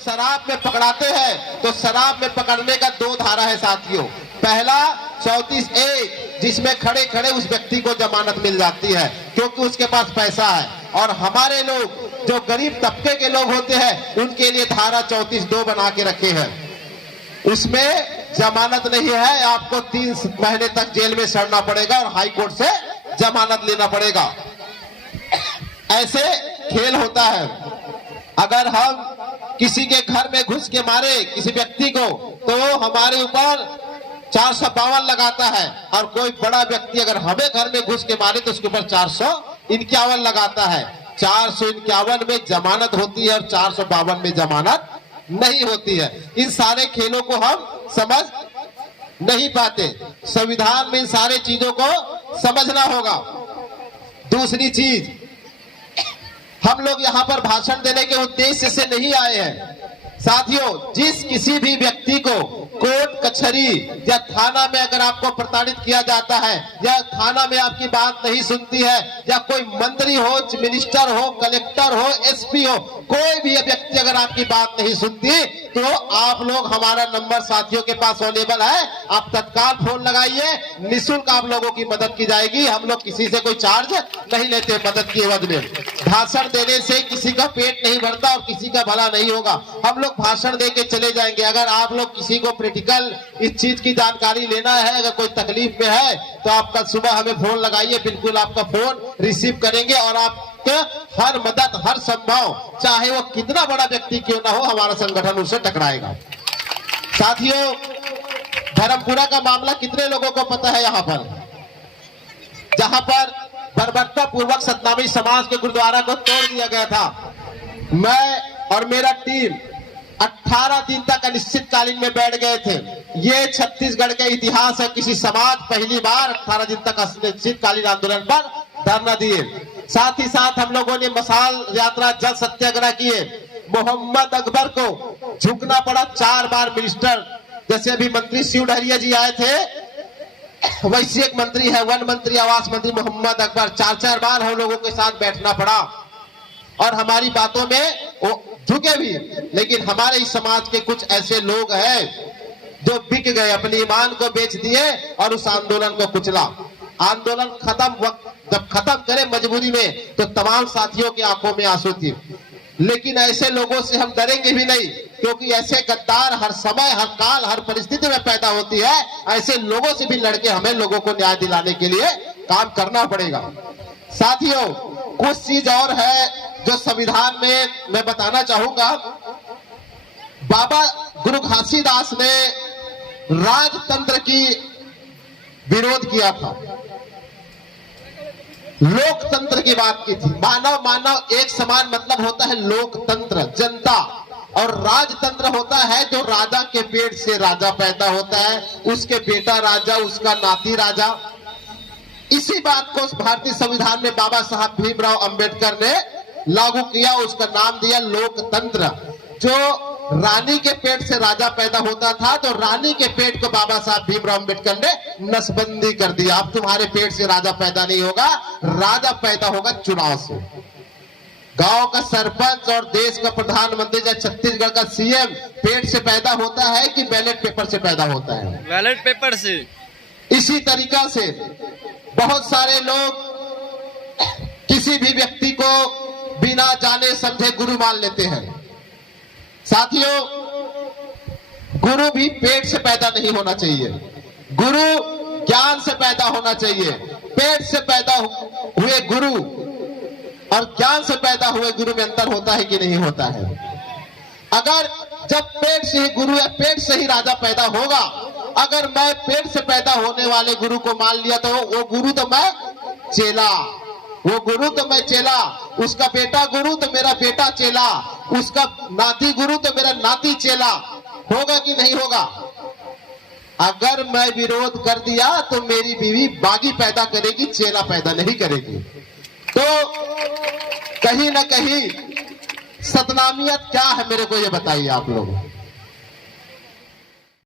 शराब में पकड़ाते हैं तो शराब में पकड़ने का दो धारा है साथियों। पहला 34A, जिसमें खड़े खड़े उस व्यक्ति को जमानत मिल जाती है क्योंकि उसके पास पैसा है, और हमारे लोग जो गरीब तबके के लोग होते हैं उनके लिए धारा 34(2) बना के रखे हैं, उसमें जमानत नहीं है, आपको 3 महीने तक जेल में सड़ना पड़ेगा और हाई कोर्ट से जमानत लेना पड़ेगा। ऐसे खेल होता है। अगर हम किसी के घर में घुस के मारे किसी व्यक्ति को तो हमारे ऊपर 452 लगाता है, और कोई बड़ा व्यक्ति अगर हमें घर में घुस के मारे तो उसके ऊपर 451 लगाता है। 451 में जमानत होती है और 452 में जमानत नहीं होती है। इन सारे खेलों को हम समझ नहीं पाते। संविधान में इन सारे चीजों को समझना होगा। दूसरी चीज, हम लोग यहाँ पर भाषण देने के उद्देश्य से नहीं आए हैं साथियों। जिस किसी भी व्यक्ति को कोर्ट कचहरी या थाना में अगर आपको प्रताड़ित किया जाता है, या थाना में आपकी बात नहीं सुनती है, या कोई मंत्री हो, मिनिस्टर हो, कलेक्टर हो, एसपी हो, कोई भी व्यक्ति अगर आपकी बात नहीं सुनती, तो आप लोग, हमारा नंबर साथियों के पास अवेलेबल है, आप तत्काल फोन लगाइए, निःशुल्क आप लोगों की मदद की जाएगी। हम लोग किसी से कोई चार्ज नहीं लेते मदद की एवज में। भाषण देने से किसी का पेट नहीं भरता और किसी का भला नहीं होगा। हम लोग भाषण दे के चले जाएंगे। अगर आप लोग किसी को प्रैक्टिकल इस चीज की जानकारी लेना है, अगर कोई तकलीफ में है, तो आप कल सुबह हमें फोन लगाइए, बिल्कुल आपका फोन रिसीव करेंगे और आपके हर मदद, हर संभव, चाहे वो कितना बड़ा व्यक्ति क्यों ना हो, हमारा संगठन उससे टकराएगा। साथियों, धर्मपुरा का मामला कितने लोगों को पता है? यहाँ पर जहां पर बर्बरता पूर्वक सतनामी समाज के गुरुद्वारा को तोड़ दिया गया था, मैं और मेरा टीम 18 दिन तक अनिश्चितकालीन में बैठ गए थे। ये छत्तीसगढ़ का इतिहास है, किसी समाज पहली बार 18 दिन तक अनिश्चितकालीन आंदोलन पर धरना दिए। साथ ही साथ हम लोगों ने मशाल यात्रा, जल सत्याग्रह किए। मोहम्मद अकबर को झुकना पड़ा 4 बार। मिनिस्टर, जैसे अभी मंत्री शिव डहरिया जी आए थे, वैसे एक मंत्री है, वन मंत्री, आवास मंत्री मोहम्मद अकबर, 4 बार हम लोगों के साथ बैठना पड़ा और हमारी बातों में वो झुके भी। लेकिन हमारे इस समाज के कुछ ऐसे लोग हैं जो बिक गए, अपने ईमान को बेच दिए और उस आंदोलन को कुचला। आंदोलन जब खत्म करे मजबूरी में, तो तमाम साथियों की आंखों में आंसू थी। लेकिन ऐसे लोगों से हम डरेंगे भी नहीं, क्योंकि ऐसे गद्दार हर समय, हर काल, हर परिस्थिति में पैदा होती है। ऐसे लोगों से भी लड़के हमें लोगों को न्याय दिलाने के लिए काम करना पड़ेगा। साथियों, कुछ चीज और है जो संविधान में मैं बताना चाहूंगा। बाबा गुरु घासीदास ने राजतंत्र की विरोध किया था, लोकतंत्र की बात की थी। मानव मानव एक समान मतलब होता है लोकतंत्र, जनता, और राजतंत्र होता है जो राजा के पेट से राजा पैदा होता है, उसके बेटा राजा, उसका नाती राजा। इसी बात को भारतीय संविधान में बाबा साहब भीमराव अंबेडकर ने लागू किया, उसका नाम दिया लोकतंत्र। जो रानी के पेट से राजा पैदा होता था, तो रानी के पेट को बाबा साहब भीमराव अंबेडकर ने नसबंदी कर दिया। अब तुम्हारे पेट से राजा पैदा नहीं होगा, राजा पैदा होगा चुनाव से। गांव का सरपंच और देश का प्रधानमंत्री या छत्तीसगढ़ का सीएम पेट से पैदा होता है कि बैलेट पेपर से पैदा होता है? बैलेट पेपर से। इसी तरीका से बहुत सारे लोग किसी भी व्यक्ति को बिना जाने समझे गुरु मान लेते हैं। साथियों, गुरु भी पेट से पैदा नहीं होना चाहिए, गुरु ज्ञान से पैदा होना चाहिए। पेट से पैदा हुए गुरु और ज्ञान से पैदा हुए गुरु में अंतर होता है कि नहीं होता है? अगर जब पेट से ही गुरु या पेट से ही राजा पैदा होगा, अगर मैं पेट से पैदा होने वाले गुरु को मान लिया तो वो गुरु तो मैं चेला, वो गुरु तो मैं चेला, उसका बेटा गुरु तो मेरा बेटा चेला, उसका नाती गुरु तो मेरा नाती चेला। होगा कि नहीं होगा? अगर मैं विरोध कर दिया तो मेरी बीवी बागी पैदा करेगी, चेला पैदा नहीं करेगी। तो कहीं ना कहीं सतनामियत क्या है, मेरे को ये बताइए आप लोग।